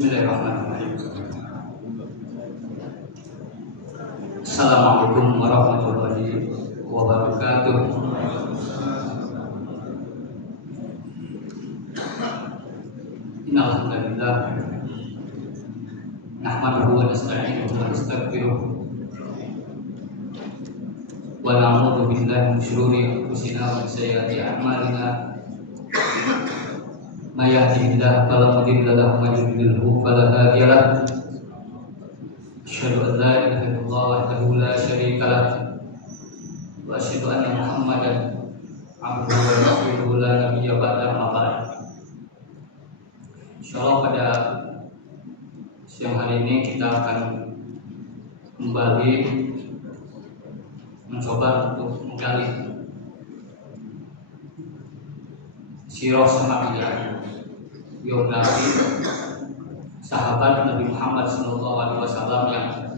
Bismillahirrahmanirrahim. Assalamualaikum warahmatullahi wabarakatuh. Innal hamdalillah nahmaduhu wa nasta'inuhu wa nastaghfiruh wa na'udzu billahi min shururi anfusina wa min sayyiati a'malina. May yahdihillahu fala mudilla lahu wa may yudlilhu fala hadiya lahu. Asyhadu an la ilaha illallah wahdahu la syarika lahu wa asyhadu anna Muhammadan abduhu wa rasuluhu la nabiyya ba'dahu amma ba'd. Insyaallah pada siang hari ini kita akan kembali mencoba untuk menggali sirah sama'iyah, biografi sahabat Nabi Muhammad SAW yang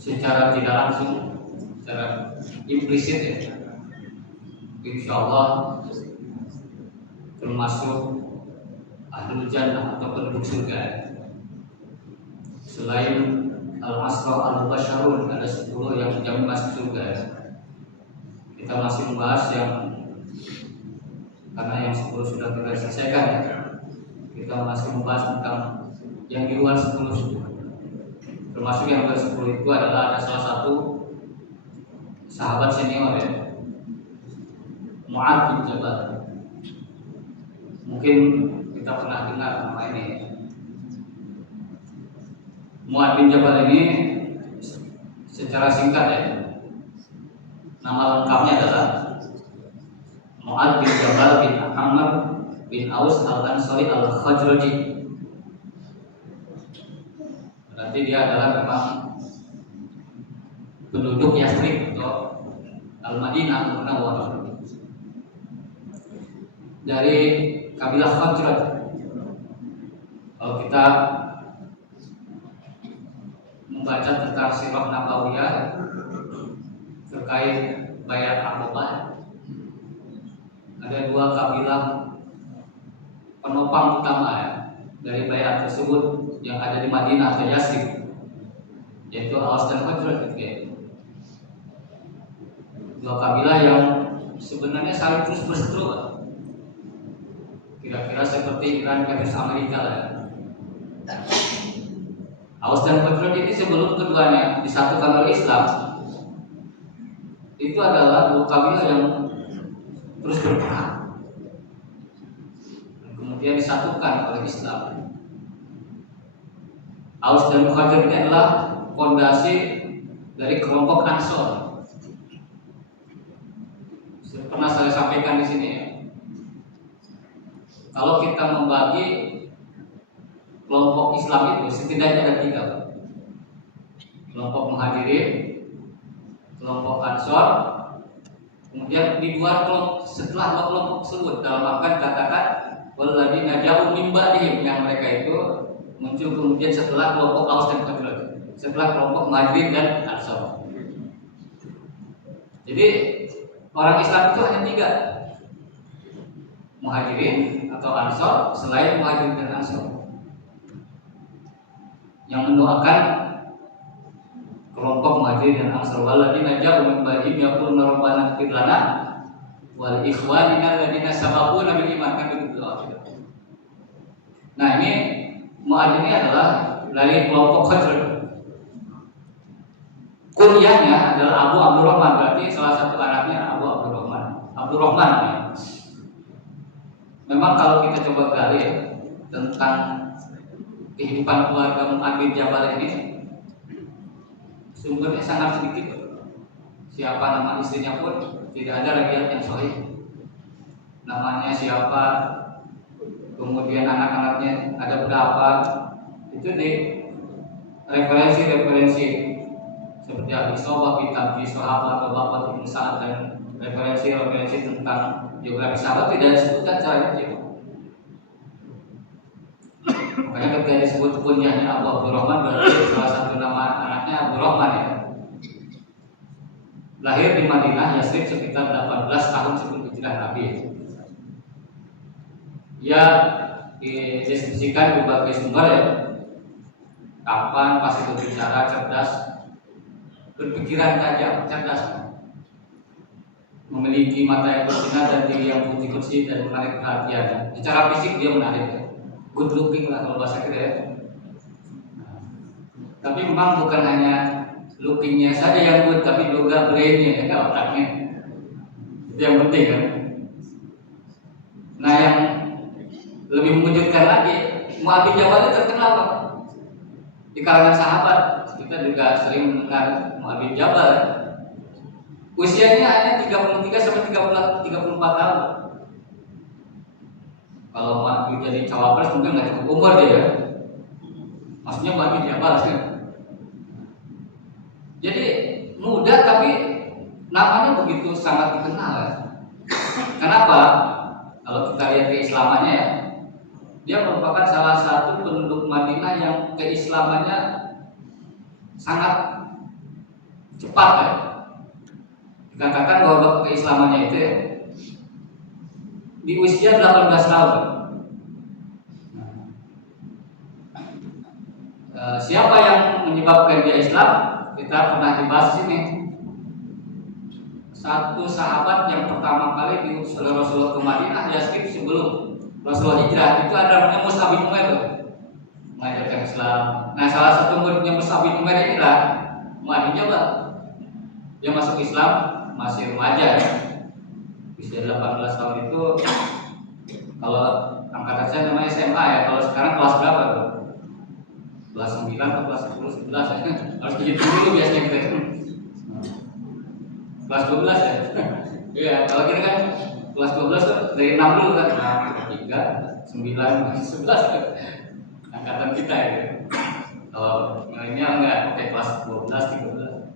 secara tidak langsung, secara implisit ya, insya Allah termasuk ahlul jannah atau penduduk surga. Selain al-asra al-basyarun, ada 10 yang dijamin masuk surga. Kita masih membahas yang, karena yang 10 sudah kita selesaikan ya, kita masih membahas tentang yang di luar 10. Termasuk yang ke 10 itu adalah ada salah satu sahabat senior ya, Mu'adz bin Jabal. Mungkin kita pernah dengar nama ini. Mu'adz bin Jabal ini secara singkat ya, nama lengkapnya adalah Mu'adz bin Jabal bin Amr bin Aus al-Ansari al-Khazraji. Berarti dia adalah memang penduduk Yathrib atau Al-Madinah Al-Munawwarah, dari kabilah Khazraj. Kalau kita membaca tentang sirah nabawiyah terkait bayat Aqabah, ada 2 kabilah penopang utama ya, dari bayat tersebut yang ada di Madinah atau Yathrib, yaitu Aus dan Khazraj. 2 kabilah yang sebenarnya saling terus berseteru, kira-kira seperti Iran versus Amerika lah ya. Aus dan Khazraj ini sebelum keduanya disatukan oleh Islam, itu adalah 2 kabilah yang terus berperang, kemudian disatukan oleh Islam. Aus dan Khazraj ini adalah fondasi dari kelompok Ansor. Pernah saya sampaikan di sini ya, kalau kita membagi kelompok Islam itu setidaknya ada 3. Kelompok Muhajirin, kelompok Ansor, kemudian di luar kelompok, setelah 2 kelompok tersebut, dalam akan katakan walladzina ja'u min ba'dihim, yang mereka itu muncul kemudian setelah kelompok Aus dan Khazraj, setelah kelompok Muhajirin dan Ansor. Jadi orang Islam itu hanya 3, Muhajirin atau Ansor, selain Muhajirin dan Ansor, yang mendoakan kelompok Muhajirin dan Ansor. Walladzina ja'u min ba'dihim yaquluna rabbana ighfir lana wal ikhwanina alladziina sabaquna bil iman, kan begitu. Nah, ini Mu'adz ini adalah dari kelompok Khazraj. Kunyahnya adalah Abu Abdurrahman, berarti salah satu anaknya Abu Abdurrahman. Abdurrahman ya. Memang kalau kita coba gali tentang kehidupan keluarga Mu'adz bin Jabal ini, sumbernya sangat sedikit. Siapa nama istrinya pun tidak ada riwayat yang sahih. Namanya siapa, kemudian anak-anaknya ada berapa, itu di referensi-referensi seperti Al-Isabah, kitab Sahabat atau Bapak Ibn Sa'ad, dan referensi-referensi tentang biografi sahabat tidak disebutkan secara detail. Makanya ketika disebut kunyahnya Abu Abdurrahman, berarti salah satu nama anaknya Abdurrahman ya. Lahir di Madinah, Yathrib, sekitar 18 tahun sebelum hijrah Nabi. Ya didiskusikan di berbagai sumber ya. Tampan, pasti berbicara, cerdas, berpikiran tajam, cerdas, memiliki mata yang bersinar dan diri yang putih bersih dan menarik perhatian. Secara fisik dia menarik ya. Good looking lah kalau bahasa kita ya. Tapi memang bukan hanya lookingnya saja yang good, tapi juga brainnya ya, otaknya. Itu yang penting kan. Nah yang lebih mengejutkan lagi, Mu'adz bin Jabal itu terkenal Pak. Di kalangan sahabat kita juga sering mendengar Mu'adz bin Jabal. Usianya hanya 33 sampai 34 tahun. Kalau Mu'adz jadi cawapres mungkin nggak cukup umur dia ya. Maksudnya Mu'adz bin Jabal sih. Jadi muda tapi namanya begitu sangat dikenal ya. Kenapa? Kalau kita lihat keislamannya ya, dia merupakan salah satu penduduk Madinah yang keislamannya sangat cepat ya. Dikatakan bahwa keislamannya itu ya, di usia 18 tahun. Siapa yang menyebabkan dia Islam? Kita pernah dibahas sini. Satu sahabat yang pertama kali diutus oleh Rasulullah ke Madinah, Yasrib sebelum Rasulullah hijrah, itu ada namanya Mus'ab bin Umair mengajarkan Islam. Nah, salah satu muridnya Mus'ab bin Umair inilah Mu'adz bin Jabal. Dia masuk Islam masih remaja ya. Usia 18 tahun itu, kalau angkatan saya namanya SMA ya. Kalau sekarang kelas berapa tuh? Kelas 9 atau kelas 10, 11 ya. Harus dihitung dulu biasanya kita. Kelas 12 ya. Iya, kalau kita kan kelas 12 tuh dari 6 dulu kan. 3, 9, 11 kan. Angkatan kita ya. Kalau milenial enggak, oke kelas 12, 13.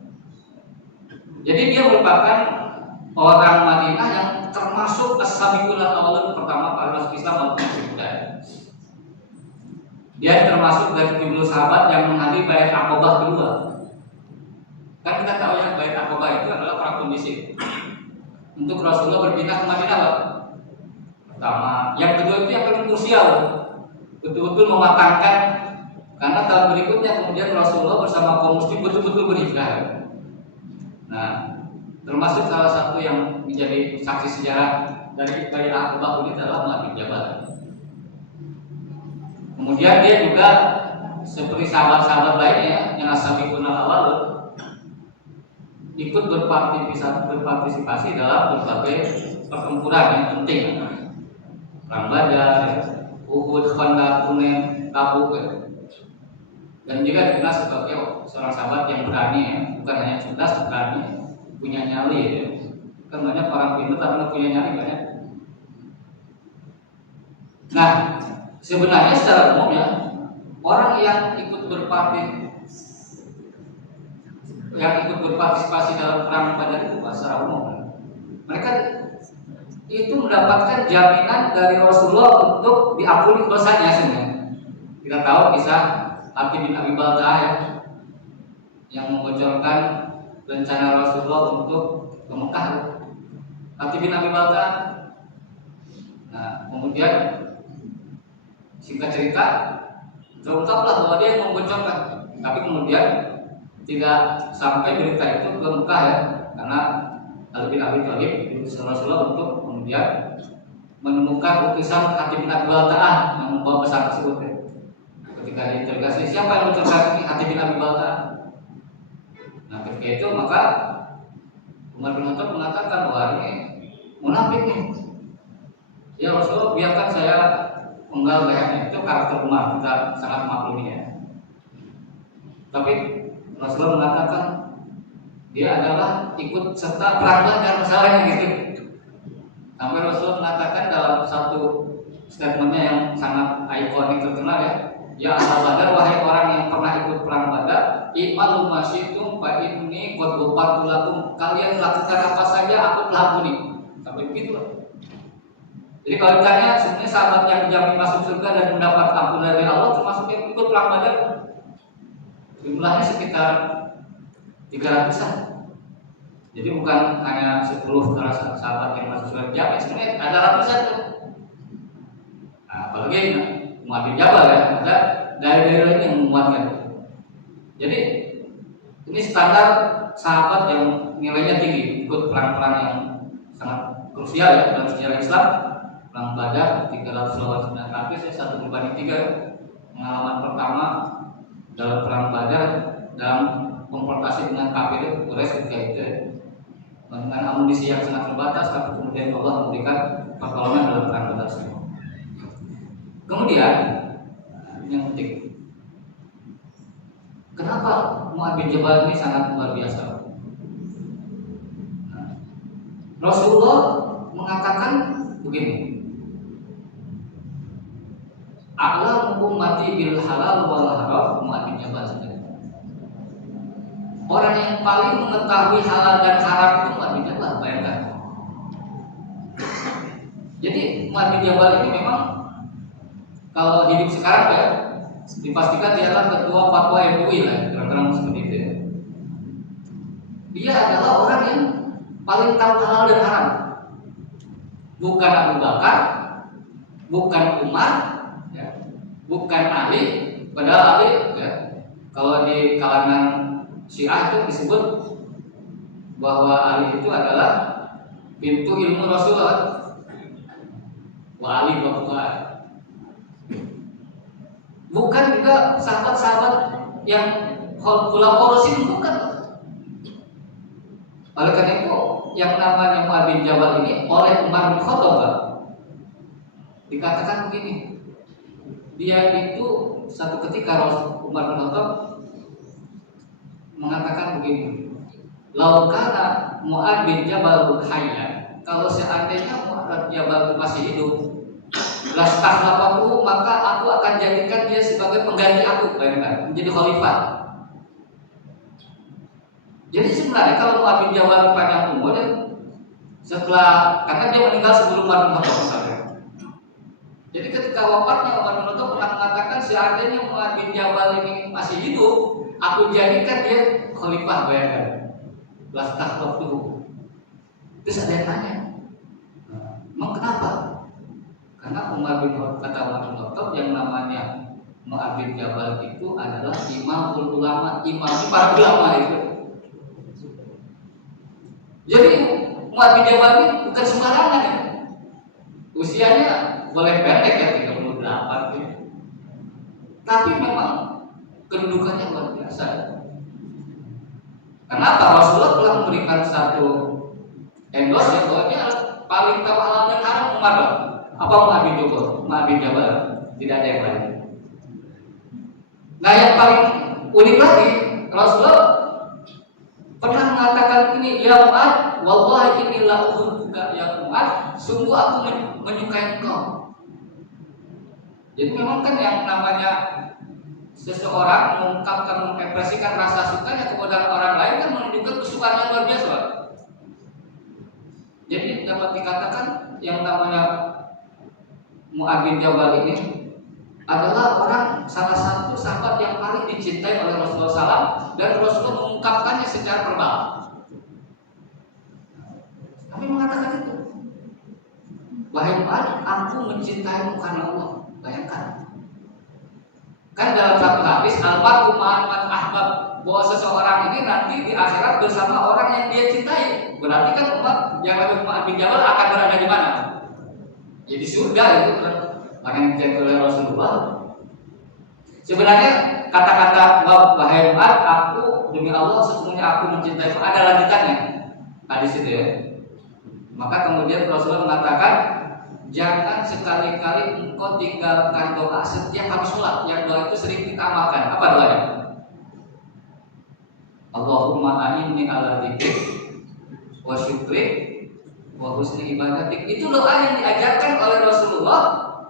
Jadi dia merupakan orang Madinah yang termasuk as-sabiqun al-awwalun, pertama pada masuk Islam walaupun masih muda. Dia termasuk dari 70 sahabat yang menghadiri baiat Aqabah kedua. Kan kita tahu ya, baiat Aqabah itu adalah prakondisi untuk Rasulullah berpindah ke Madinah Pak. Pertama, yang kedua itu yang paling krusial, betul-betul mematangkan, karena tahun berikutnya kemudian Rasulullah bersama kaum muslim betul-betul berhijrah. Nah, termasuk salah satu yang menjadi saksi sejarah dari baiat Aqabah ini adalah Mu'adz bin Jabal. Kemudian dia juga seperti sahabat-sahabat lainnya yang as-sabiqun al-awwalun ikut berpartisipasi dalam berbagai pertempuran yang penting, Perang Badar, Uhud, Khandaq, Hunain, Tabuk, dan juga dikenal sebagai seorang sahabat yang berani ya. Bukan hanya cerdas, berani, punya nyali ya. Kan banyak orang pintar tapi punya nyali banyak. Nah, sebenarnya secara umum ya, orang yang ikut berpartisipasi dalam perang Badar itu secara umum, mereka itu mendapatkan jaminan dari Rasulullah untuk diampuni dosanya sebenarnya. Kita tahu kisah Hatib bin Abi Balta'ah ya, yang membocorkan rencana Rasulullah untuk ke Mekah. Hatib bin Abi Balta'ah. Nah, kemudian singkat cerita terungkaplah bahwa dia yang membocorkan, tapi kemudian tidak sampai berita itu ke Mekah ya, karena Ali bin Abi Thalib diutus Rasulullah untuk kemudian menemukan utusan Hatib bin Abi Balta'ah yang membawa pesan tersebut ya. Ketika diinterogasi, siapa yang menceritakan Hatib bin Abi Balta'ah? Nah, ketika itu maka Umar bin Khattab mengatakan bahwa ini munafik nih. Ya Rasulullah, biarkan saya penggal lehernya. Itu karakter Umar, kita sangat maklumi ya. Tapi Rasulullah mengatakan dia adalah ikut serta perang Badar masalahnya gitu. Sampai Rasulullah mengatakan dalam satu statementnya yang sangat ikonik terkenal ya ahla Badar, wahai orang yang pernah ikut perang Badar, i'malu ma syi'tum fa inni qad ghafartu lakum. Kalian lakukan apa saja aku telah ampuni. Sampai begitu. Jadi kalau ditanya sebenarnya sahabat yang dijamin masuk surga dan mendapat ampunan dari Allah termasuk yang ikut perang Badar, jumlahnya sekitar 300-an. Jadi bukan hanya 10 sahabat yang masuk surga dijamin, sebenarnya ada ratusan tuh. Nah, apalagi Mu'adz bin Jabal ya, ada daerah-daerah lain yang menguatkan. Jadi ini standar sahabat yang nilainya tinggi, ikut perang-perang yang sangat krusial ya dalam sejarah Islam. Perang Badar 389 kaki, saya 1/3. Pengalaman pertama dalam perang Badar dalam konfrontasi dengan kafir Quraisy ketika itu dengan amunisi yang sangat terbatas, tapi kemudian Allah memberikan pertolongan dalam perang Badar. Kemudian yang penting, kenapa Mu'adz bin Jabal ini sangat luar biasa? Rasulullah mengatakan begini, a'lamu ummati bil halal wal haram Mu'adz bin Jabal. Orang yang paling mengetahui halal dan haram itu Mu'adz bin Jabal, bayangkan. Jadi Mu'adz bin Jabal ini memang kalau hidup sekarang ya dipastikan dia adalah ketua fatwa MUI lah, kira-kira seperti itu ya. Dia adalah orang yang paling tahu halal dan haram. Bukan Abu Bakar, bukan Umar, ya, bukan Ali. Padahal Ali, ya, kalau di kalangan Syiah itu disebut bahwa Ali itu adalah pintu ilmu Rasulullah. Wa Ali wa Fuad. Bukan juga sahabat-sahabat yang khulafaur rasyidin, bukan. Oleh karena itu, yang namanya Mu'adz bin Jabal ini oleh Umar bin Khattab dikatakan begini, dia itu satu ketika Umar bin Khattab mengatakan begini, laukana Mu'adz bin Jabal hayya, kalau seandainya Mu'adz bin Jabal masih hidup, lastahlafahu, maka aku akan jadikan dia sebagai pengganti aku, bayangkan, menjadi khalifah. Jadi sebenarnya kalau Mu'adz bin Jabal panjang umur, setelah, karena dia meninggal sebelum Umar bin Khattab misalnya. Jadi ketika wafatnya Umar bin Khattab pernah mengatakan, seandainya Mu'adz bin Jabal ini masih hidup, aku jadikan dia khalifah, bayangkan. Lastahlafahu. Terus ada yang tanya, emang kenapa? Karena Umar bin Khattab yang namanya Mu'adz bin Jabal itu adalah imamul ulama, imam para ulama itu. Jadi Mu'adz bin Jabal ini bukan sembarangan ya. Usianya boleh pendek ya, 38 ya. Tapi memang kedudukannya luar biasa. Kenapa? Rasulullah telah memberikan satu endorse ya, bahwa dia paling tahu halal dan haram Umar. Apa Mu'adz bin Jabal? Mu'adz bin Jabal, tidak ada yang lain. Nah, yang paling unik lagi, Rasulullah pernah mengatakan ini, ya Mu'adz, wallahi inni la uhibbuka ya Mu'adz, sungguh aku menyukai engkau. Jadi memang kan yang namanya seseorang mengungkapkan, mengekspresikan rasa sukanya kepada orang lain kan menunjukkan kesukaan yang luar biasa. Jadi dapat dikatakan yang namanya Mu'adz bin Jabal ini adalah orang salah satu sahabat yang paling dicintai oleh Rasulullah SAW, dan Rasulullah mengungkapkannya secara verbal. Kami mengatakan itu, wahai Mu'adz, aku mencintaimu karena Allah. Bayangkan. Kan dalam satu hadis, al-mar'u ma'a man ahbab, bahwa seseorang ini nanti di akhirat bersama orang yang dia cintai. Berarti kan umat yang namanya Mu'adz bin Jabal akan berada di mana? Jadi surga itu akan dijaga oleh Rasulullah. Sebenarnya kata-kata wahai Mu'adz, aku demi Allah sesungguhnya aku mencintaimu, ada lanjutannya hadis itu ya. Maka kemudian Rasulullah mengatakan, jangan sekali-kali engkau tinggalkan doa setiap habis sholat. Yang doa itu sering kita amalkan. Apa doanya? Allahumma a'inni ala dzikrik wa syukrik wa husni ibadatik. Itu doa yang diajarkan oleh Rasulullah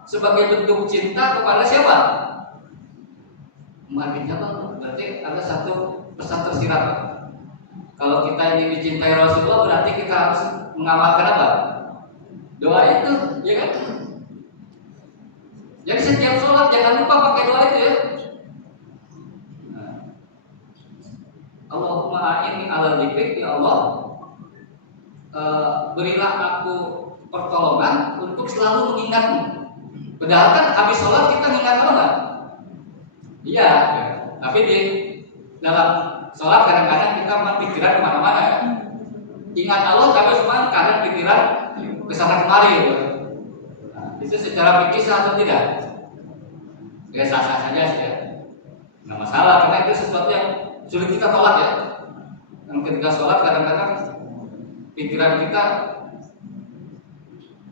sebagai bentuk cinta kepada siapa? Mu'adz bin Jabal. Berarti ada satu pesan tersirat. Kalau kita ingin dicintai Rasulullah, berarti kita harus mengamalkan apa? Doa itu, ya kan? Jadi setiap sholat jangan lupa pakai doa itu ya. Allahumma a'inni ala dzikrik, ya Allah, berilah aku pertolongan untuk selalu mengingatmu. Padahal kan habis sholat kita ingat Allah nggak? Iya, ya. Tapi di dalam sholat kadang-kadang kita pikiran kemana-mana ya. Ingat Allah tapi cuma kadang pikiran kesana kemari gitu. Nah, itu secara fikih sah atau tidak? Ya sah-sah saja sih ya. Nggak masalah karena itu sesuatu yang sulit kita tolak ya. Dan ketika sholat kadang-kadang pikiran kita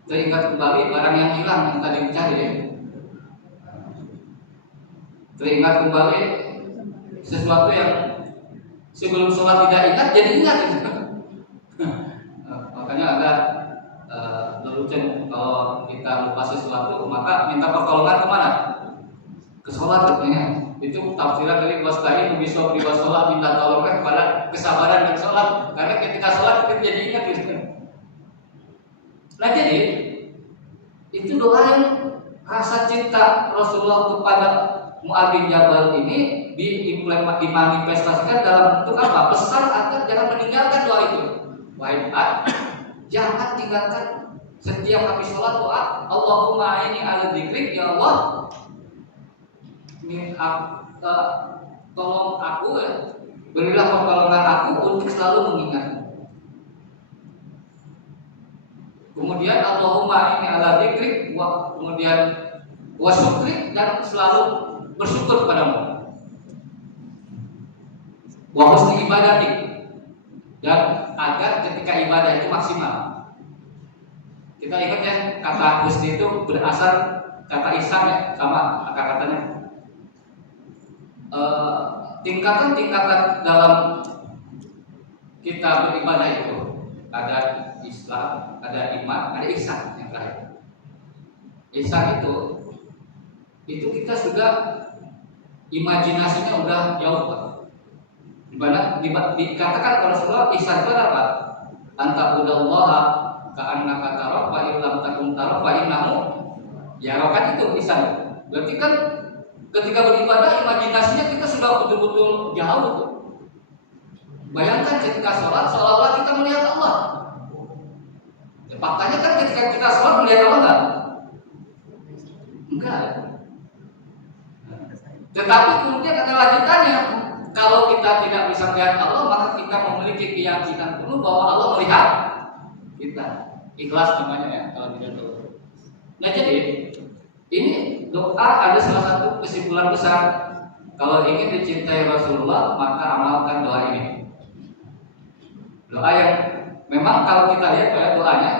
teringat kembali barang yang hilang yang tadi dicari ya. Teringat kembali sesuatu yang sebelum sholat tidak ingat jadi ingat gitu. Makanya ada lelucon kalau kita lupa sesuatu maka minta pertolongan kemana? Ke sholat katanya. Itu tafsiran dari wasta'inu bisobri wa sholat, minta tolongnya kepada kesabaran dan sholat. Karena ketika sholat kita jadi ingat gitu. Nah jadi itu doa yang rasa cinta Rasulullah kepada Mu'adz bin Jabal ini dimanifestasikan dalam bentuk apa? Pesan agar jangan meninggalkan doa itu. Wahai Mu'adz, jangan tinggalkan setiap habis sholat doa Allahumma ini ala dzikrik, ya Allah tolong aku ya, berilah pertolongan aku untuk selalu mengingat. Kemudian Allahumma ini ala dzikrik, kemudian wa syukrik, dan selalu bersyukur kepadamu. Wa husni ibadatik, dan agar ketika ibadah itu maksimal. Kita ingat ya, kata husni itu berasal kata ihsan ya, sama akar-katanya. Tingkatan-tingkatan dalam kita beribadah itu ada Islam, ada iman, ada ihsan yang terakhir. Ihsan itu kita sudah imajinasinya udah jauh Pak. Dikatakan oleh Rasulullah ihsan itu apa? Anta udallaha ka'annaka tarah wa illam takun tarah wa innahu yarakan, itu ihsan. Berarti kan ketika beribadah imajinasinya kita sudah betul-betul jauh tuh. Bayangkan ketika sholat seolah-olah kita melihat Allah. Ya, faktanya kan ketika kita sholat melihat Allah enggak? Enggak. Tetapi kemudian ada lanjutannya. Kalau kita tidak bisa melihat Allah, maka kita memiliki keyakinan penuh bahwa Allah melihat kita. Ikhlas namanya ya kalau tidak tahu. Nah jadi ini doa ada salah satu kesimpulan besar. Kalau ingin dicintai Rasulullah, maka amalkan doa ini. Doa yang memang kalau kita lihat ya doanya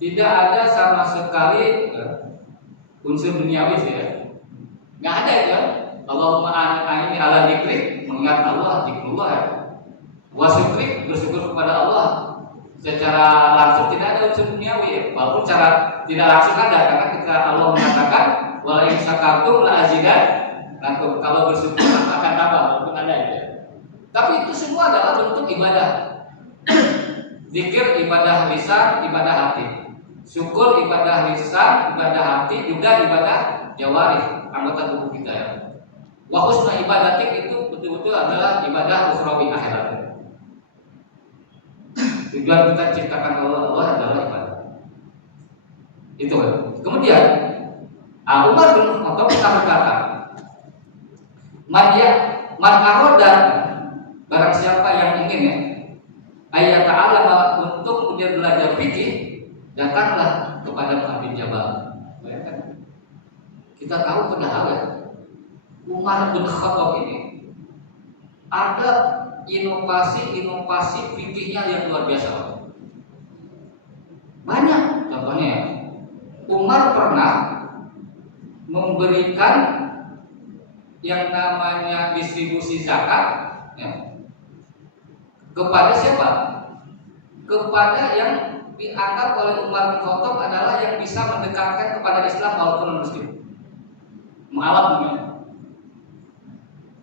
tidak ada sama sekali unsur duniawi sih ya. Nggak ada ya. Allahumma a'inni ala dzikrik, mengingat Allah, zikrullah ya. Wa syukrik, bersyukur kepada Allah. Secara langsung tidak ada unsur duniawi ya. Walaupun cara tidak langsung ada, karena ketika Allah mengatakan wala in syakartum la azidannakum, kalau bersyukur akan tambah, walaupun ada ya. Tapi itu semua adalah bentuk ibadah. Zikir ibadah lisan, ibadah hati. Syukur ibadah lisan, ibadah hati, juga ibadah jawarih, anggota tubuh kita ya. Wa husna ibadatik itu betul-betul adalah ibadah ukhrawi akhirat. Tujuan kita ciptakan Allah adalah ibadah. Itu kan. Kemudian Umar bin Khattab berkata, man aroda, barang siapa yang ingin ya ayat ta'ala untuk kemudian belajar fikih, datanglah kepada Mu'adz bin Jabal. Bayangkan. Kita tahu padahal ya, Umar bin Khattab ini ada inovasi fikihnya yang luar biasa. Banyak contohnya ya. Umar pernah memberikan yang namanya distribusi zakat ya, kepada siapa? Kepada yang dianggap oleh Umar bin Khattab adalah yang bisa mendekatkan kepada Islam walaupun non-muslim. Mu'alaf namanya.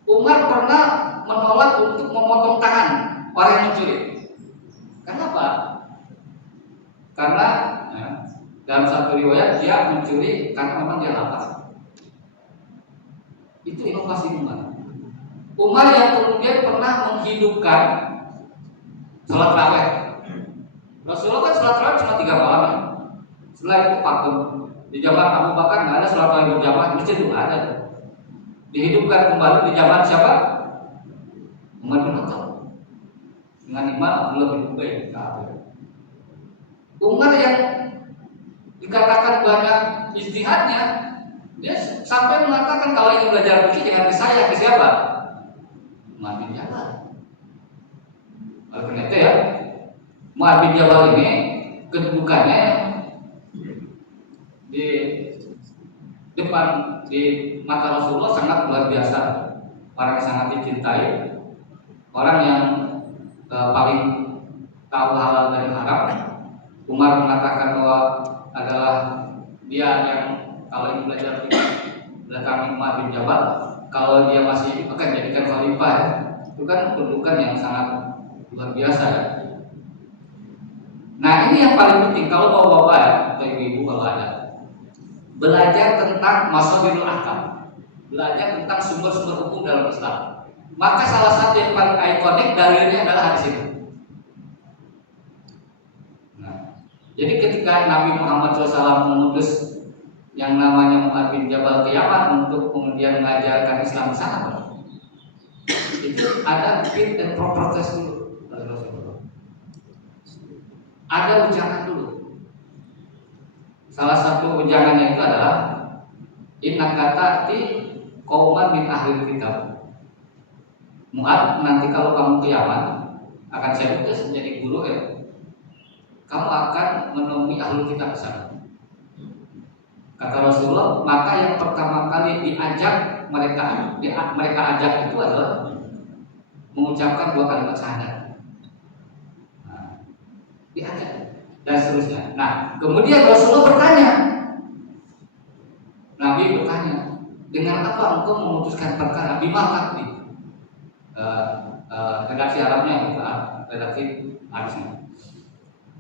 Umar pernah menolak untuk memotong tangan orang yang mencuri. Kenapa? Karena ya, dalam satu riwayat dia mencuri karena memang dia lapar. Itu inovasi Umar. Umar yang kemudian pernah menghidupkan sholat tarawih. Rasulullah kan sholat tarawih cuma 3 malam. Setelah itu vakum. Di zaman Abu Bakar nggak ada sholat tarawih berjamaah di masjid, itu ada. Dihidupkan kembali di zaman siapa? Umar bin Khattab dengan Imam Abdullah bin Ubay. Umar yang dikatakan banyak ijtihadnya, dia sampai mengatakan kalau ingin belajar fikih jangan ke saya, ke siapa? Umar bin Jabal. Oleh karena itu ya, Umar bin Jabal ini kedudukannya di depan di mata Rasulullah sangat luar biasa. Orang yang sangat dicintai, orang yang paling tahu halal dari haram. Umar mengatakan bahwa adalah dia yang kalau ingin belajar adalah kami Umar bin Jabal. Kalau dia masih hidup akan jadikan khalifah, ya. Itu kan kedudukan yang sangat luar biasa ya. Nah ini yang paling penting kalau bapak-bapak ya, atau ibu-ibu kalau ada belajar tentang masadirul ahkam, belajar tentang sumber-sumber hukum dalam Islam. Maka salah satu yang paling ikonik dalilnya adalah hadis ini. Jadi ketika Nabi Muhammad SAW mengutus yang namanya Mu'adz bin Jabal ke Yaman untuk kemudian mengajarkan Islam di sana, itu ada fit and proper test dulu. Ada ujangan dulu. Salah satu ujangannya itu adalah inna kata di qauman min ahli kitab. Mu'adz, nanti kalau kamu ke Yaman akan saya utus menjadi guru ya. Kamu akan menemui ahli kitab sana. Kata Rasulullah, maka yang pertama kali diajak mereka ajak itu adalah mengucapkan 2 kalimat syahadat. Nah, diajak dan seterusnya. Nah, kemudian Rasulullah bertanya. Nabi bertanya, dengan apa engkau memutuskan perkara? Bima taqdi. Redaksi Arabnya redaksi Arabnya.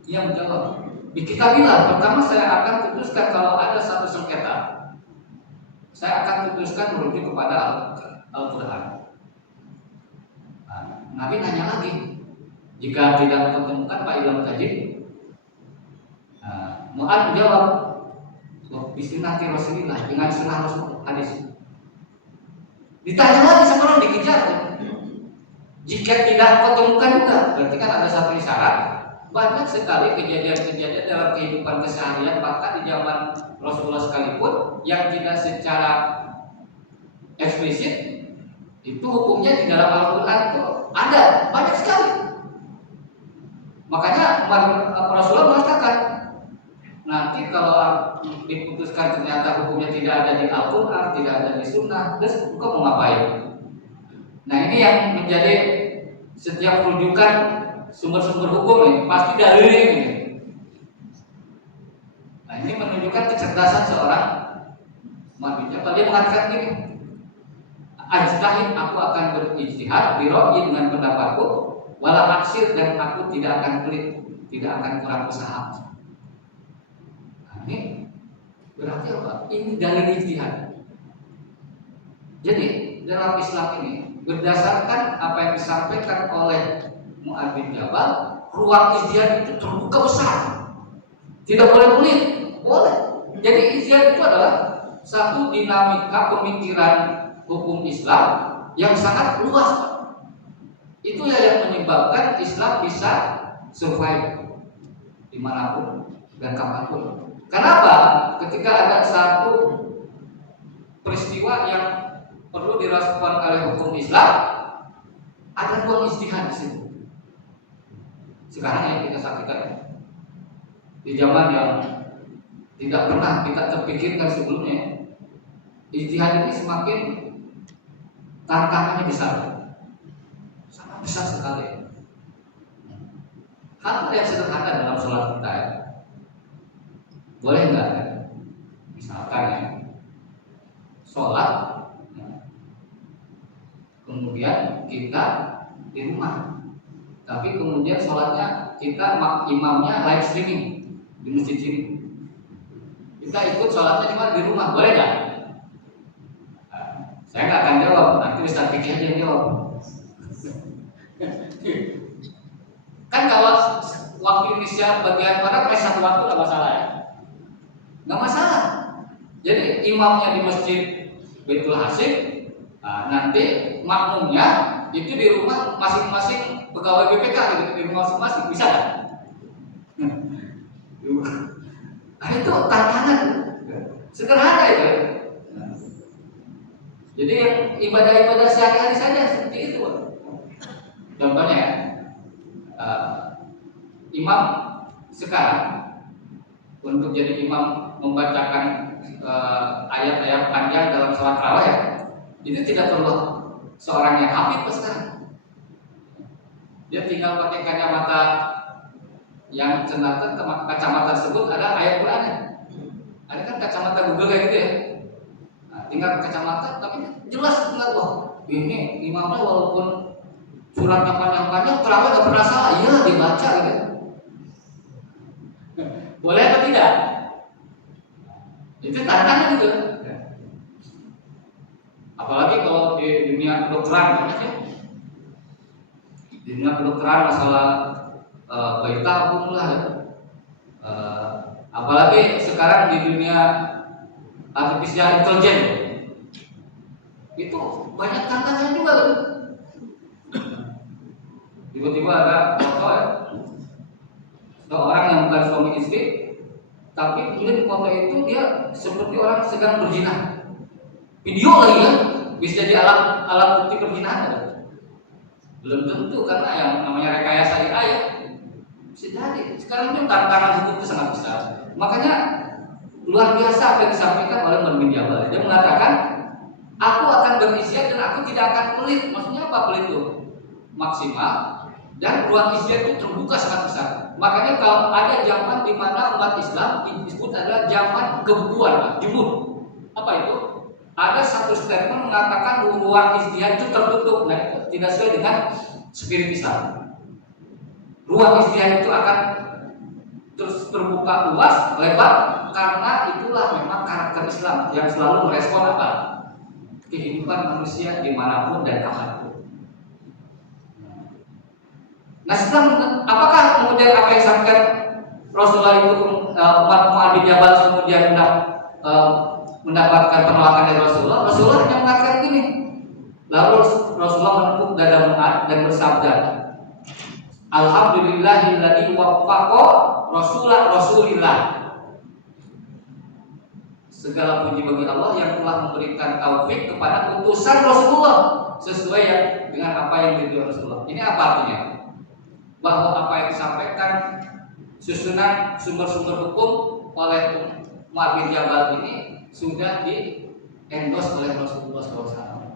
Dia menjawab, di kitabillah, pertama saya akan putuskan kalau ada satu sengketa, saya akan putuskan merujuk kepada Al-Quran. Nabi nanya lagi, jika tidak ketemukan Pak Ilham Tajid, Mu'adz menjawab, bismillahirrahmanirrahim Rasulillah, dengan sunnah Rasul hadis. Ditanya lagi sekarang dikejar, jika tidak ketemukan juga, berarti kan ada satu isyarat. Banyak sekali kejadian-kejadian dalam kehidupan keseharian bahkan di zaman Rasulullah sekalipun yang tidak secara eksplisit itu hukumnya di dalam Al-Quran itu ada banyak sekali. Makanya Rasulullah mengatakan nanti kalau diputuskan ternyata hukumnya tidak ada di Al-Quran, tidak ada di Sunnah, terus engkau mau ngapain? Nah ini yang menjadi setiap rujukan sumber-sumber hukum ini pasti dalilnya ini. Nah ini menunjukkan kecerdasan seorang Umar bin Jabal. Dia mengatakan gini, ajtahid, aku akan berijtihad bira'yi dengan pendapatku, wala aksir, dan aku tidak akan pelit, tidak akan kurang usaha. Nah ini berarti apa? Ini dalil ijtihad. Jadi dalam Islam ini berdasarkan apa yang disampaikan oleh Mu'adz bin Jabal, ruang ijtihad itu terbuka besar. Tidak boleh pelit, boleh. Jadi ijtihad itu adalah satu dinamika pemikiran hukum Islam yang sangat luas. Itu yang menyebabkan Islam bisa survive dimanapun dan kapanpun. Kenapa? Ketika ada satu peristiwa yang perlu direspon oleh hukum Islam, ada ruang ijtihad di situ. Sekarang yang kita saksikan di zaman yang tidak pernah kita terpikirkan sebelumnya, ijtihad ini semakin tantangannya besar, sangat besar sekali. Hal yang sederhana dalam sholat kita, ya. Boleh nggak? Misalkan ya, sholat, kemudian kita di rumah. Tapi kemudian sholatnya kita imamnya live streaming di masjid sini. Kita ikut sholatnya cuma di rumah, boleh nggak? Saya nggak akan jawab, nanti Ustaz Fikih aja yang jawab. Kan kalau waktu Indonesia bagian barat satu waktu nggak masalah ya, nggak masalah. imamnya di masjid Baitul Hasim, nanti makmumnya itu di rumah masing-masing pegawai BPK gitu, di rumah masing-masing, bisa kan? Itu tantangan sederhana itu. Jadi yang ibadah-ibadah sehari-hari saja seperti itu. Contohnya ya, imam sekarang untuk jadi imam membacakan ayat-ayat panjang dalam sholat tarawih ya, itu tidak perlu seorang yang hafid sekarang. Dia tinggal pakai kacamata yang ternyata kacamata tersebut ada ayat Qurannya. Ada kan kacamata Google kayak gitu ya. Tinggal kacamata tapi jelas enggak, wah ini imamnya walaupun suratnya panjang-panjang terawih gak pernah salah, iya dibaca gitu. Boleh atau tidak? Itu tantangan gitu. Apalagi kalau di dunia kedokteran, di dunia kedokteran masalah bayi tabung lah, apalagi sekarang di dunia artificial intelligence itu banyak tantangan juga kan? Tiba-tiba ada foto ya, seorang yang bukan suami istri, tapi kemudian foto itu dia seperti orang sedang berzina. Video lagi ya, bisa jadi alat bukti perzinahan kan? Belum tentu karena yang namanya rekayasa AI ya. Bisa jadi. Sekarang itu tantangan hukum itu sangat besar. Makanya luar biasa apa yang disampaikan oleh Muhammad Jabal. Dia mengatakan, aku akan berisyad dan aku tidak akan pelit. Maksudnya apa pelit itu? Maksimal dan ruang isyad itu terbuka sangat besar. Makanya kalau ada zaman di mana umat Islam disebut adalah zaman kebutuhan, jumud. Apa itu? Ada satu statement mengatakan ruang ijtihad itu tertutup, nah itu tidak sesuai dengan spirit Islam. Ruang ijtihad itu akan terus terbuka luas, lebar, karena itulah memang karakter Islam yang selalu merespon apa? Kehidupan manusia dimanapun dan kapanpun. Nah, apakah kemudian apa yang disampaikan Rasulullah itu umat Mu'adz bin Jabal kemudian mendapatkan penolakan dari Rasulullah? Rasulullah hanya mengatakan gini. Lalu Rasulullah menepuk dada Mu'adz dan bersabda, Alhamdulillahilladzi waffaqa Rasulillah. Segala puji bagi Allah yang telah memberikan taufik kepada utusan Rasulullah sesuai dengan apa yang diridhoi Rasulullah. Ini apa artinya? Bahwa apa yang disampaikan susunan sumber-sumber hukum oleh Mu'adz bin Jabal ini sudah di-endorse oleh Rasulullah SAW.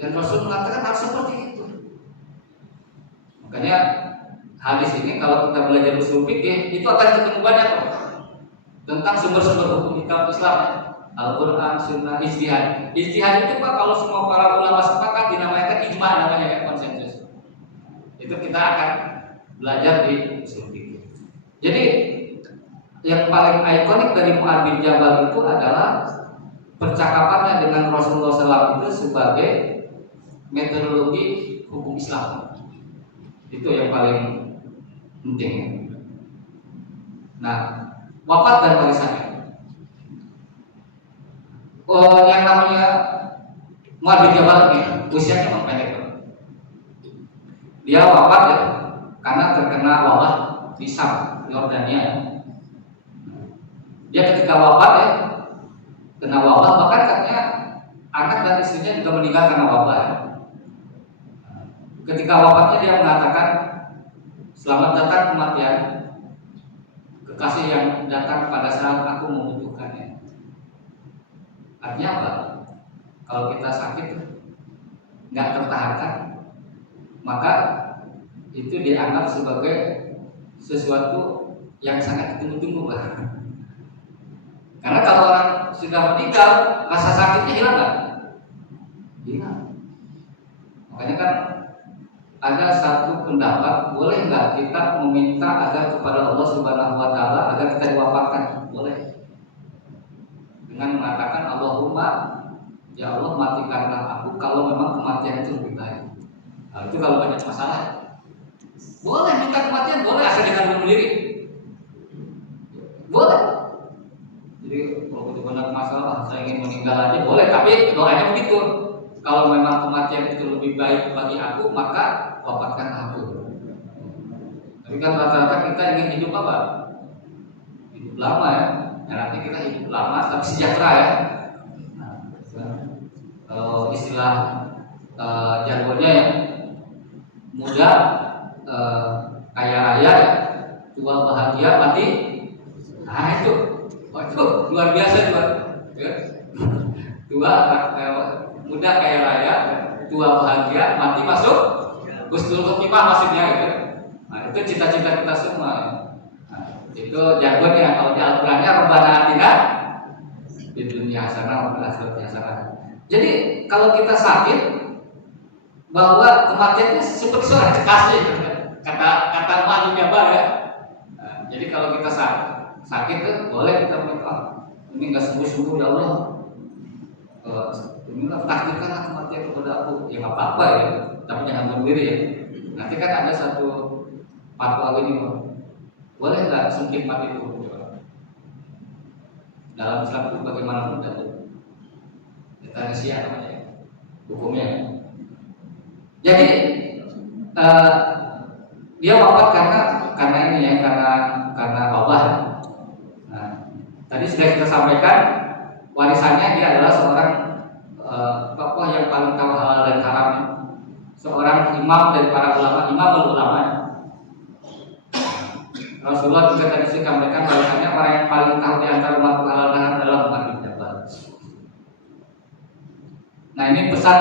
Dan Rasul mengatakan harus seperti itu. Makanya hadis ini kalau kita belajar usul fikih itu akan ketemu banyak tentang sumber-sumber hukum Islam, Al-Quran, Sunnah, ijtihad. Ijtihad itu Pak, kalau semua para ulama sepakat dinamakan ijma, namanya ya, konsensus. Itu kita akan belajar di usul fikih. Jadi yang paling ikonik dari Mu'adz bin Jabal itu adalah percakapannya dengan Rasulullah SAW itu sebagai metodologi hukum Islam. Itu yang paling penting. Nah, wafat dan warisannya. Yang namanya Mu'adz bin Jabal ini usianya memang dia wafat ya karena terkena wabah di Sam, Yordania. Dia ketika wafat ya kena wabah, bahkan katanya anak dan istrinya juga meninggal karena wabah ya. Ketika wafatnya dia mengatakan, selamat datang kematian, kekasih yang datang pada saat aku membutuhkannya. Artinya apa? Kalau kita sakit nggak tertahankan, maka itu dianggap sebagai sesuatu yang sangat ditunggu-tunggu, Pak. Karena kalau orang sudah meninggal, rasa sakitnya hilang nggak? Hilang. Makanya kan ada satu pendapat, boleh nggak kita meminta agar kepada Allah Subhanahu Wa Taala agar kita diwafatkan? Boleh. Dengan mengatakan Allahumma, ya Allah matikanlah aku kalau memang kematian itu lebih baik. Nah, itu kalau banyak masalah. Boleh minta kematian, boleh asal dengan bunuh diri. Boleh. Jadi kalau Bukan masalah saya ingin meninggal aja boleh, tapi doanya begitu. Kalau memang kematian itu lebih baik bagi aku, maka wafatkan aku. Tapi kan rata-rata kita ingin hidup apa? Hidup lama ya. Ya nanti kita hidup lama tapi sejahtera ya. Nah, kalau istilah jargonnya ya, muda, kaya raya, tua bahagia, mati. Nah itu, oh, itu luar biasa juga. Ya. Tua, muda kaya raya, tua bahagia, mati masuk husnul khotimah maksudnya gitu. Nah itu cita-cita kita semua. Nah, itu jargonnya. Kalau di Al-Qur'annya Rabbana atina di dunia hasanah wa fil akhirati hasanah. Jadi kalau kita sakit, bahwa kematian itu seperti seorang kekasih, kata Mu'adz bin Jabal ya. Nah, jadi kalau kita sakit tuh boleh kita minta, ini nggak sembuh-sembuh ya Allah, inilah takdirkanlah kematian kepada aku, ya nggak apa-apa ya, tapi jangan bunuh diri ya. Nanti kan ada satu fatwa ini, boleh nggak sungkit mati itu? Dalam Islam itu bagaimana mudah tuh? Euthanasia namanya, hukumnya. Jadi dia wafat karena ini ya, karena Allah. Nah, tadi sudah kita sampaikan warisannya dia adalah seorang tokoh yang paling tahu halal dan haram, seorang imam dari para ulama, imamul ulama. Rasulullah juga tadi saya sampaikan warisannya orang yang paling tahu di antara umat halal dan haram adalah Mu'adz bin Jabal. Nah ini pesan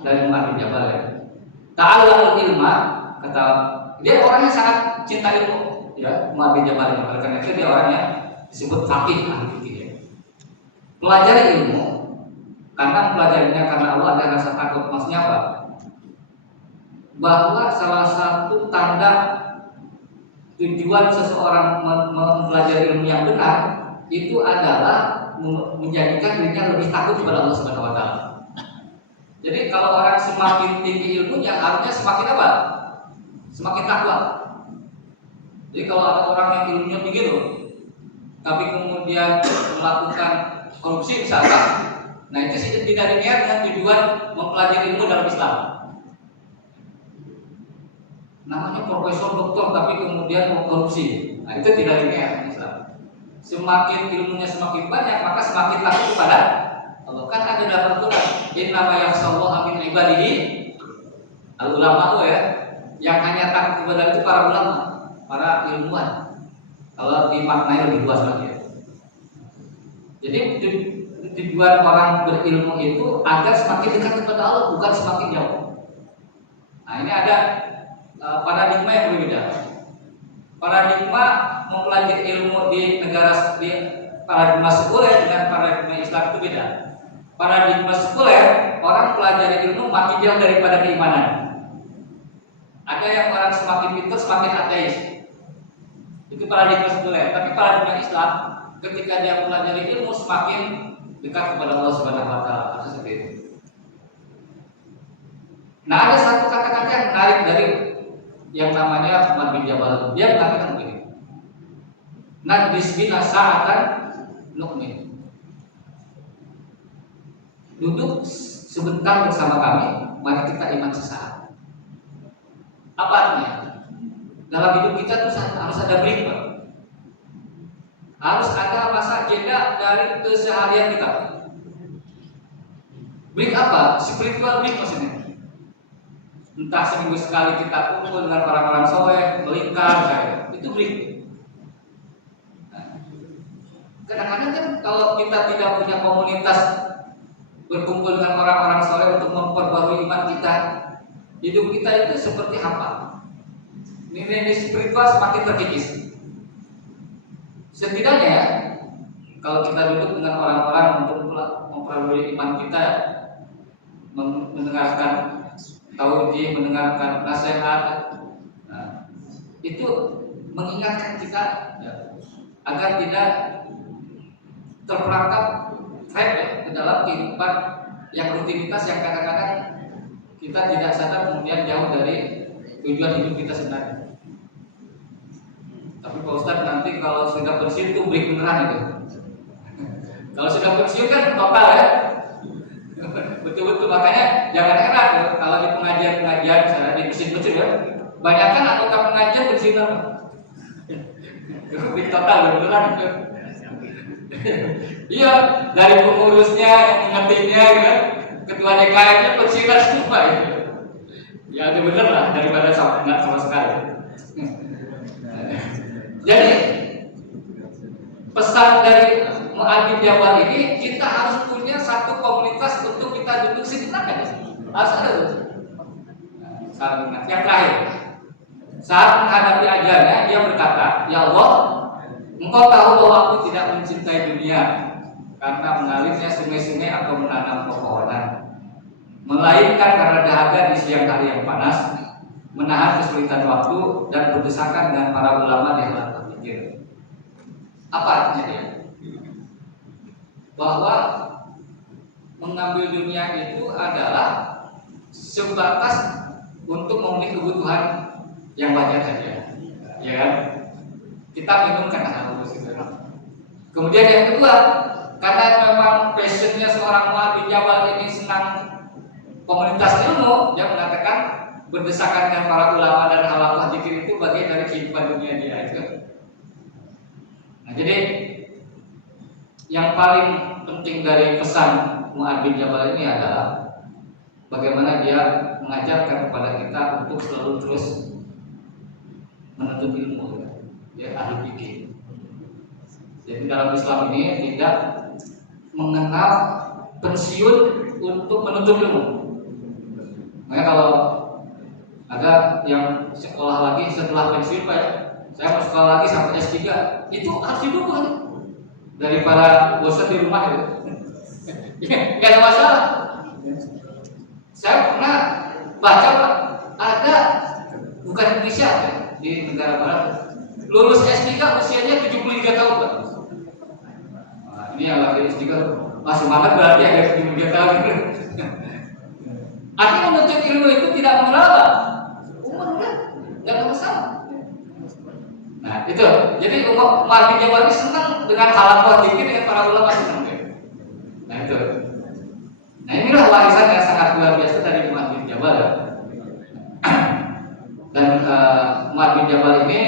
dari Mu'adz bin Jabal ya. Ta'allamul ilma, kata dia orangnya sangat cinta ilmu ya, Mu'adz bin Jabal. Oleh karena itu dia orangnya disebut faqih, ahli fikih ya. Pelajari ilmu karena mempelajarinya karena Allah ada rasa takut. Maksudnya apa? Bahwa salah satu tanda tujuan seseorang mempelajari ilmu yang benar itu adalah menjadikan dirinya lebih takut kepada Allah Subhanahu wa taala. Jadi kalau orang semakin tinggi ilmunya harusnya semakin apa? Semakin takwa. Jadi kalau ada orang yang ilmunya tinggi loh, tapi kemudian melakukan korupsi misalkan, nah itu sih tidak diniat dengan tujuan mempelajari ilmu dalam Islam. Namanya profesor doktor tapi kemudian mau korupsi, nah itu tidak diniat dalam Islam. Semakin ilmunya semakin banyak maka semakin takut kepada Allah. Kan ada dalam Al-Quran, innama yakhshallaha min ibadihi al-ulama ya, yang hanya takut kepada itu para ulama, para ilmuwan. Kalau dimaknai lebih luas lagi ya. Jadi tujuan orang berilmu itu agar semakin dekat kepada Allah, bukan semakin jauh. Nah ini ada paradigma yang berbeda. Paradigma mempelajari ilmu di negara di paradigma sekuler dengan paradigma Islam itu beda. Paradigma sekuler, orang pelajari ilmu makin jauh daripada keimanan. Ada yang orang semakin pintar semakin ateis. Itu paradigma sekuler. Tapi paradigma Islam, ketika dia pelajari ilmu semakin dekat kepada Allah Subhanahu wa taala. Seperti itu. Nah, ada satu kata-kata yang menarik dari yang namanya Mu'adz bin Jabal. Dia mengatakan begini. Najlis bina sa'atan nu'min. Duduk sebentar bersama kami, mari kita iman sesaat. Apa artinya? Dalam hidup kita tuh harus ada break, Pak. Harus ada masa jeda dari keseharian kita. Break apa? Spiritual break maksudnya. Entah seminggu sekali kita kumpul dengan orang-orang soleh, melingkar, itu break. Kadang-kadang kan kalau kita tidak punya komunitas berkumpul dengan orang-orang soleh untuk memperbarui iman kita, hidup kita itu seperti hampa. Nilai spiritual semakin terkikis. Setidaknya ya, kalau kita duduk dengan orang-orang untuk memperbarui iman kita, mendengarkan tauhid, mendengarkan nasihat, nah, itu mengingatkan kita ya, agar tidak terperangkap ke dalam kehidupan yang rutinitas yang kadang-kadang kita tidak sadar kemudian jauh dari tujuan hidup kita sebenarnya. Tapi Pak Ustadz nanti kalau sudah pensiun itu break beneran itu. Kalau sudah pensiun kan total ya. Betul-betul, makanya jangan heran ya, kalau di pengajian-pengajian misalnya di mesin-mesin ya, banyakkan anggota pengajian pensiun apa? Di total beneran itu. Iya, dari pengurusnya, yang ngetinnya, kan, ketua DKM-nya pensiunan semua itu. Ya itu bener lah daripada nggak sama sekali. Jadi pesan dari Mu'adz bin Jabal ini, kita harus punya satu komunitas untuk kita duduk sejenak ya. Harus ada tuh. Yang terakhir, saat menghadapi ajalnya, dia berkata, "Ya Allah, Engkau tahu bahwa aku tidak mencintai dunia karena mengalirnya sungai-sungai atau menanam pepohonan, melainkan karena dahaga di siang hari yang panas, menahan kesulitan waktu dan berdesakan dengan para ulama di halaman pikir." Apa artinya dia? Bahwa mengambil dunia itu adalah sebatas untuk memenuhi kebutuhan yang wajar saja, ya kan? Kita minum karena haus gitu. Kemudian yang kedua, karena memang passionnya seorang Mu'adz bin Jabal ini senang komunitas ilmu, dia mengatakan berdesakan dengan para ulama dan halaqah dzikir itu bagian dari kehidupan dunia dia itu. Nah, jadi yang paling penting dari pesan Mu'adz bin Jabal ini adalah bagaimana dia mengajarkan kepada kita untuk selalu terus menuntut ilmu, ya, ahli fikih. Jadi dalam Islam ini tidak mengenal pensiun untuk menuntut ilmu. Makanya kalau ada yang sekolah lagi setelah pensiun, Pak, saya mau sekolah lagi sampai S3, itu harus didukung daripada bosan di rumah gitu. Nggak ada masalah. Saya pernah baca, Pak, ada bukan Indonesia ya, di negara barat, lulus S3 usianya 73 tahun, Pak. Nah, ini yang lagi S3 masih semangat berarti ada 73 tahun. Artinya menuntut ilmu itu tidak mengenal umur, kan? Nggak ada masalah. Nah itu, jadi Mu'adz bin Jabal ini senang dengan halaqah dzikir dengan para ulama senang. Nah itu. Nah inilah warisan yang sangat luar biasa dari Mu'adz bin Jabal. Dan Mu'adz bin Jabal ini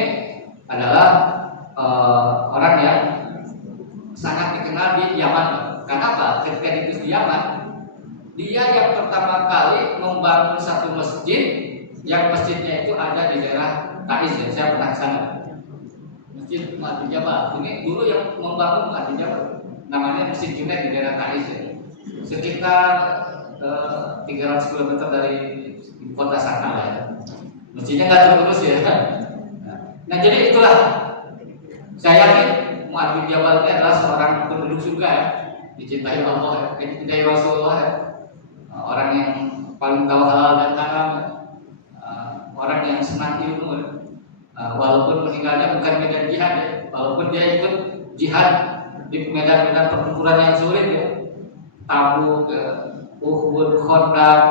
adalah orang yang sangat dikenal di Yaman. Kenapa? Ketika di Yaman, dia yang pertama kali membangun satu masjid, yang masjidnya itu ada di daerah Taiz. Ya, saya pernah ke sana. Masjid Mu'adz bin Jabal ini dulu yang membangun Mu'adz bin Jabal, namanya Masjid Junaid di daerah Taiz, ya. Sekitar 300 km dari kota sana ya. Masjidnya nggak terurus ya. Nah jadi itulah, saya yakin Mu'adz bin Jabal ini adalah seorang penduduk surga ya, dicintai Allah ya, dicintai Rasulullah ya. Orang yang paling tahu halal dan haram ya. Orang yang senang ilmu ya. Walaupun meninggalnya bukan medan jihad ya, walaupun dia ikut jihad di medan-medan pertempuran yang sulit ya, Tabuk, Uhud, Khandaq,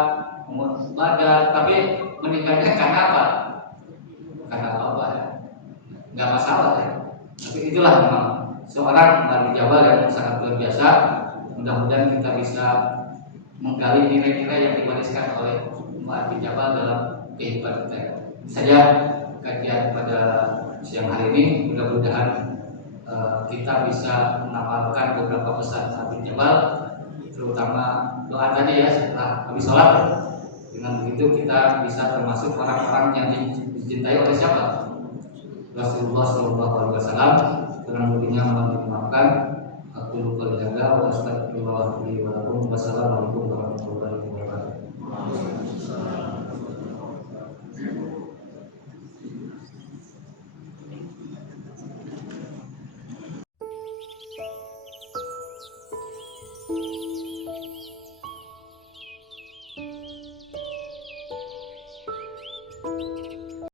Badar, tapi meninggalnya karena apa? Karena Allah ya, nggak masalah ya. Tapi itulah memang seorang Mu'adz bin Jabal yang sangat luar biasa. Mudah-mudahan kita bisa menggali nilai-nilai yang diwariskan oleh Mu'adz bin Jabal dalam kehidupan kita. Saja kajian pada siang hari ini, mudah-mudahan kita bisa mengamalkan beberapa pesan Mu'adz bin Jabal, terutama doa tadi ya setelah habis sholat. Dengan begitu kita bisa termasuk orang-orang yang dicintai oleh siapa? Rasulullah SAW. Dengan buktinya mohon dimaafkan. Aku lupa dijaga. Wassalamualaikum warahmatullahi wabarakatuh.